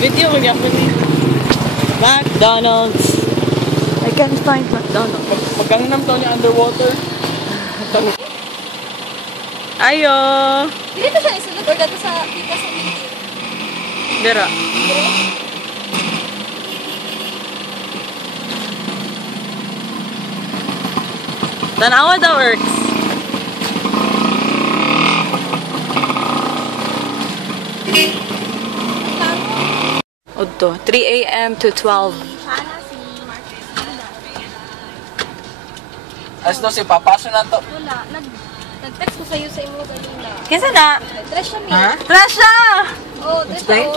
Video mo niya ko ni McDonald's. I can't find McDonald's. Magkanginam to niya underwater. Ayo. Dito siya isulod or dito sa kita sa video. Dira. Tanawa daw works. Oto, 3 a.m. to 12. As daw si papaso na to. Wala, nag-text ko sa'yo sa imo kanina. Kinsa na? Tresha mi. Ha? Trasha! Oh, It's dito. pink?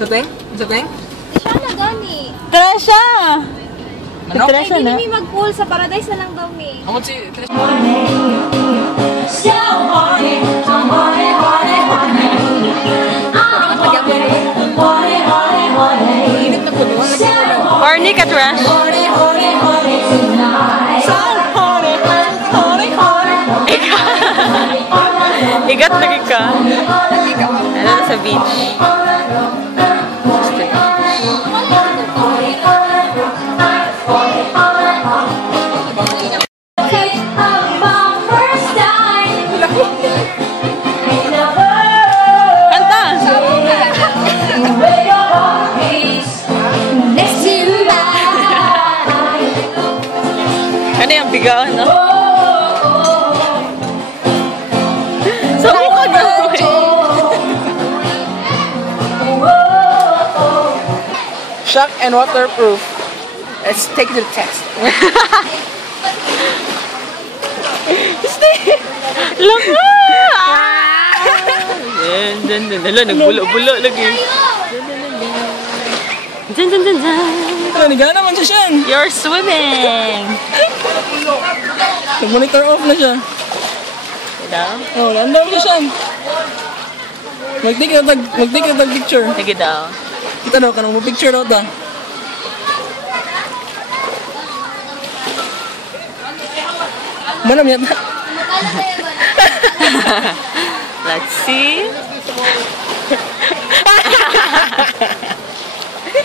Sa ting? Sa ting? Tresha na gani. Trasha! Ano? Ay, di mi mag-pool sa paradise na lang daw mi. Amo si Trish. Horny ka, Trash? Igat lagi ka. Ano na sa beach? Ano yung bigawan, no? Sa mukha gawin. Shock and waterproof. Let's take the test. Laka! Dyan. Hala, nagbulo-bulo lagi. Dyan. Ano, nagana man siya siyan. You're swimming! Nag-monitor off na siya. Ito? Oh, landaw na siya. Mag-take na tag picture. Sige daw. Kita daw, kanong mo-picture daw ta. Manam yata. Let's see.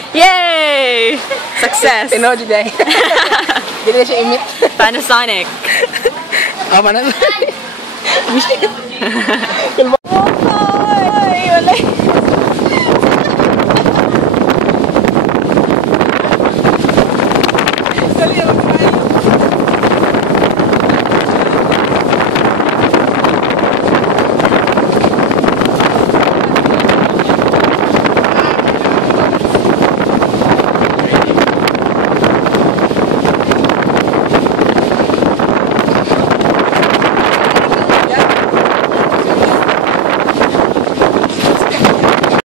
Yay! Success! Tinood yun dahil. Hindi na siya imit. Panasonic. Ah, Panasonic.